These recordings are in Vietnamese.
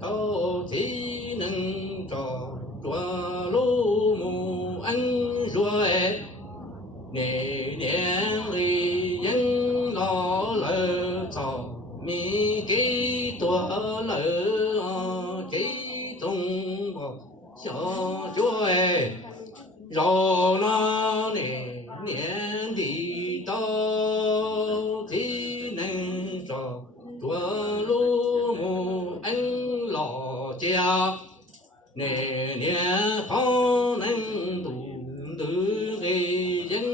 tao chỉ nâng trò chùa lô mù ăn rồi nè nè đi dân lo lỡ cho mi cái tua lỡ chỉ tung vào cho chúa rồi nó nè nè đi tao thì nên cho chúa lô mù ăn lò chia nè nè phong nên đủ từ cái dân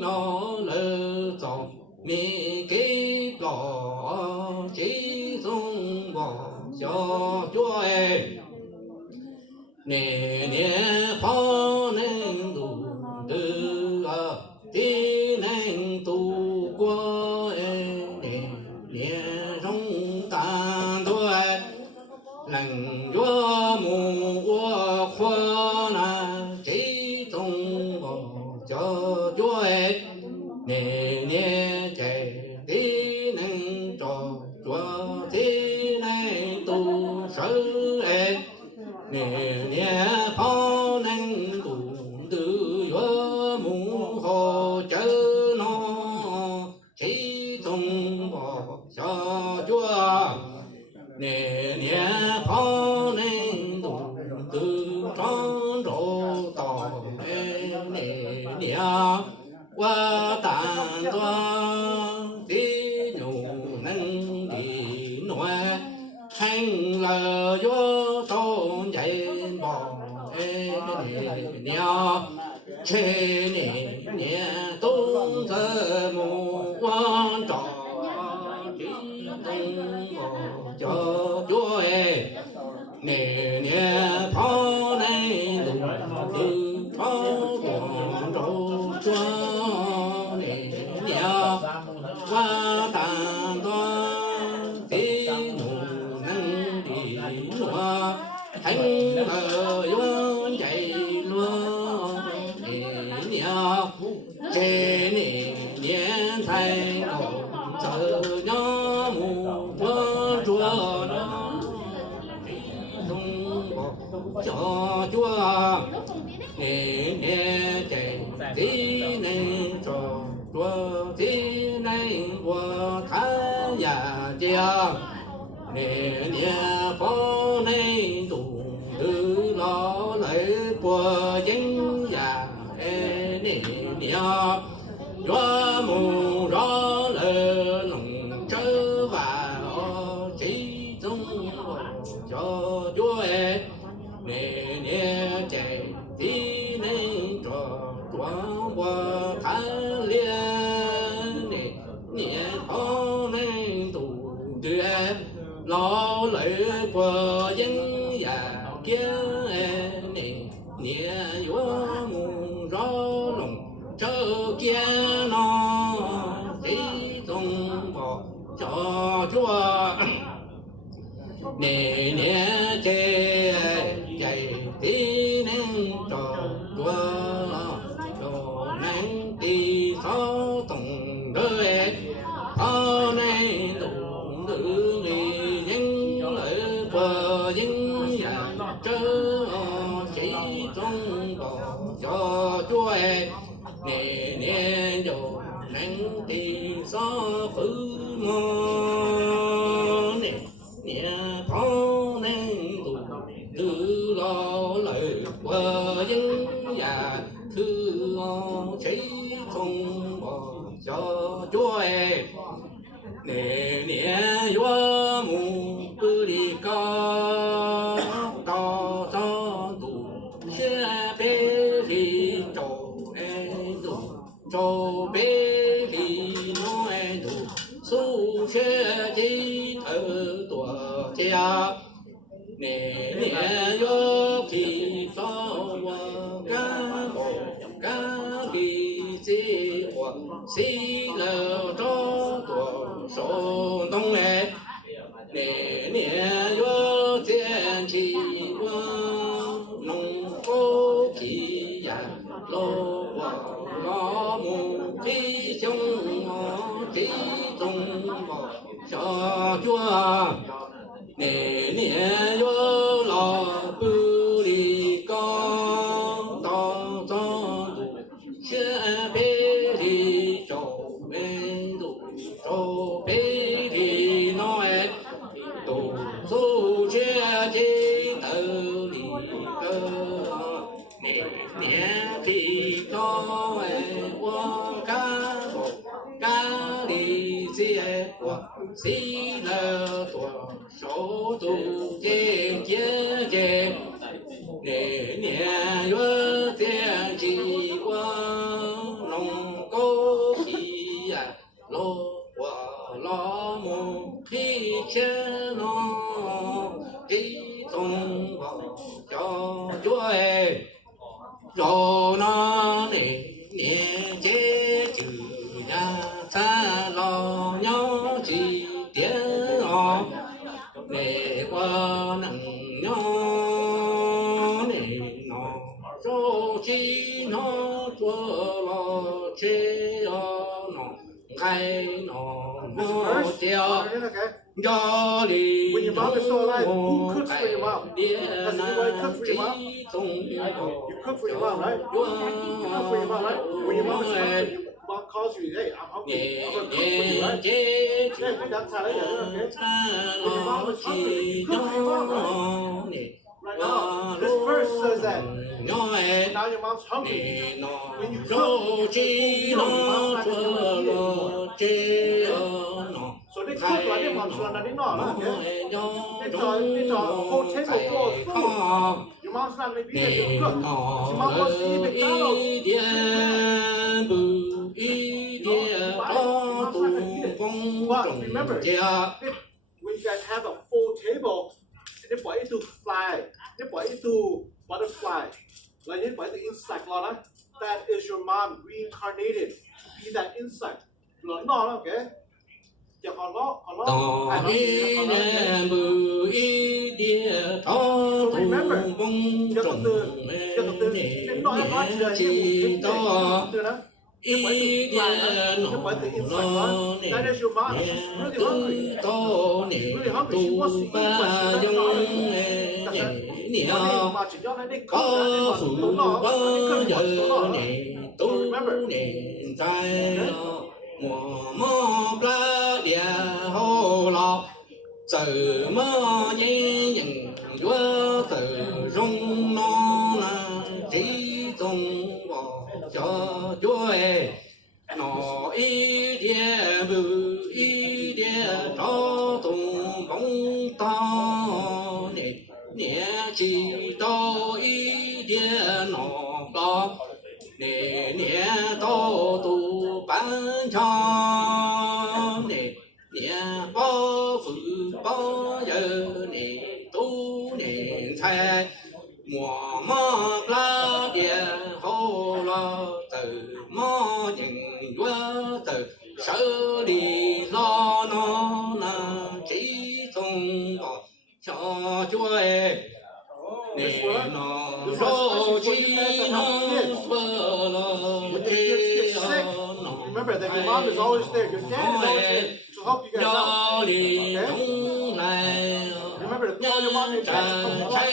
nó lỡ cho mi cái lò chỉ tung vào cho chúa nè nè phong nên đủ từ tí nên tu qua nè nè rong tan thôi lần vua mù qua khoa na chỉ tung vào cho chúa nè nè chạy tí nên trò chúa tí nên tu sở nè nè phong nên tu từ vua mù hồ chớ nó chỉ tung vào cho chúa nè nè phong nên tu từ tròn rộ tỏ nè nè qua tàn toan tí nhủ nâng đi noa hành lờ vô tôn dạy bỏ nè chê nè nè tôn thơ mù quan trò chỉ tung bỏ cho chúa nè nè phong nên đủ từ tròn rộ cho nè nè qua tàn toan tí nhủ nâng đi noa hành lờ vô chạy luôn nè chê nè nè thay cổ chờ nhớ mù vơ chúa nó tung bỏ cho chúa nè nè chạy tí nên trò chúa tí nên qua thái già chia nè nè phó nên tù từ lo lấy của dân già nè nè chúa mù đó lỡ lòng trơ và chỉ tung cho chúa nè nè chạy tí nên trò chúa qua thái liên nè nè phó nên tù từ lo lấy của dân già kia nè nè vua mù rõ lòng trơ kia nó tí tung bỏ cho chúa nè nè chê chạy tí nên trò chúa đồ nắng tí gió tùng rơi thơ này đủ nữ nghỉ nhân lợi của dân già trơ chỉ trong bỏ cho chúa nè nè đồ nắng tí gió phứ mơ nè nè thó nên đủ từ lo lợi của dân già thư chỉ không bỏ cho chúa nè nè vua mù cứ đi co to to đủ xe bê đi trổ đủ trổ bê đi nói đủ su xe chỉ thở tuổi chia nè nè vua thì cho cá bò cá bì xí hoặc xí lờ cho tuổi số đông nè nè nè vua thiên chi quân nông cố kỳ già lô lo mù phi chung tí tung cho chúa nè nè vô lo bự đi con to to xe bê đi chỗ bên đủ chỗ bê đi nói đủ số xe đi từ đi cơ nè nè thì có qua cá bộ cá đi xe qua xí lơ tua số tu chế chế chế nè nè vô tiền chỉ qua nông cố khí à lo qua lo mù khi chế nó đi tung vào cho chúa rồi nó nè nè chế trừ nhà ta lo nhớ chỉ tiếng họ nè qua nặng nhớ nè nó số chi nó chúa lo chế nó hay nó nó tiêu do đi When your mom is still alive, who cooks for your mom? Does anybody cook for your mom? You cook for your mom, right? You cook for your mom, right? When your mom is alive, your mom calls you, hey, I'm hungry. I'm gonna cook for you, right? Yeah, that's how they do it, okay? When your mom is hungry, you cook for your mom, right? Right now, this verse says that now your mom's hungry. When you cook, you know your mom's not gonna eat anymore. So they cook like they mom's not đi nọ đó, okay? They draw a whole table full of food. Your mom's not gonna be there to cook. Your mom wants to eat McDonald's. But remember, when you guys have a full table, they bỏ itu fly, they bỏ itu butterfly, like they bỏ itu insect lo đó. That is your mom reincarnated to be that insect. Lo nọ đó, okay? Giờ còn có so remember, cho từ đến nói chuyện gì từ đó. That is your mom. She's really hungry. Really hungry. She wants to eat, but she mùa mơ bla địa hồ lọ từ mơ nhẹ nhận chúa từ rung nó là trí tung bỏ cho chúa nó ý địa bự ý địa cho tung bóng to nè nè chỉ to ý địa nó đó nè nè to tu bán cho nè nè bao phụ bao giờ nè tu nè thay mùa mơ la địa hồ lo từ mơ nhìn qua từ sở đi lo nó là chỉ tung bỏ cho chúa nè nó lo chỉ nó bơ lo remember that your mom is always there, your dad is always there to help you guys out. Okay? Remember to call your mom and your dad to come watch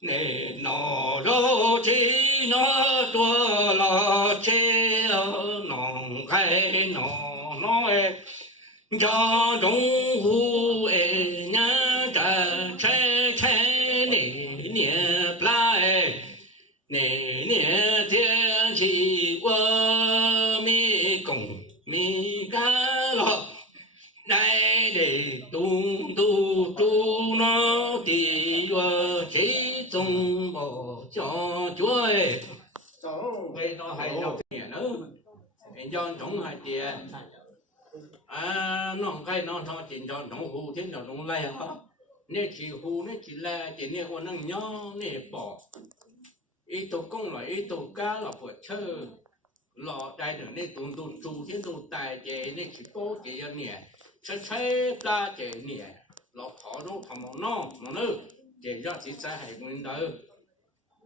nè nó rô chi nó tua lo chê nó khai nó cho đúng hu nhá trà chê chê nè lại nè thiên chỉ qua mi cùng mi cá lọ đây để tu nó thì chỉ tung bỏ cho chúa ấy vậy nó hay đâu tiền nữa mình cho chúng hay tiền nó cái nó tiền cho chúng hù thiên cho chúng lai hả nếu chỉ hù nếu chỉ là tiền nếu họ năng nhó nếu bỏ ít tổ công là ít tổ cá là phải chơi lọ đại được nên tụt trụ thiên tụt tài chế nên chỉ có cái nè chơi ta cái nè lọ thọ đâu thọ mỏ nó nữa để cho chị sẽ hay muốn đâu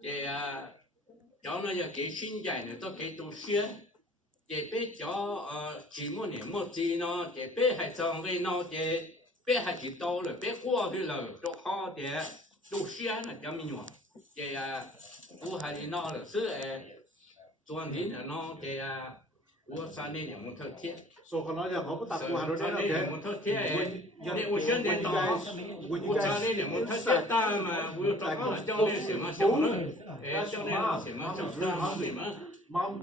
để cho nó giờ cái sinh dài nữa tôi cái tu sửa để bé cho chỉ một niệm một gì nó để bé hay trồng cái nó để bé hay chỉ to rồi bé qua đi rồi cho họ để tu sửa là cho mình nhọ để u hay nó là sữa tuần đến là nó để u sang đây một thời tiết soเขาน้อยจะเขาก็ตัดกวาดโดน sang ได้ đây แค่ một thời tiết để u sang đây to u sang đây một thời tiết ta mà u cho nó cho nên sự mà cho nó cho nên sự mà cho nó gì mà Mom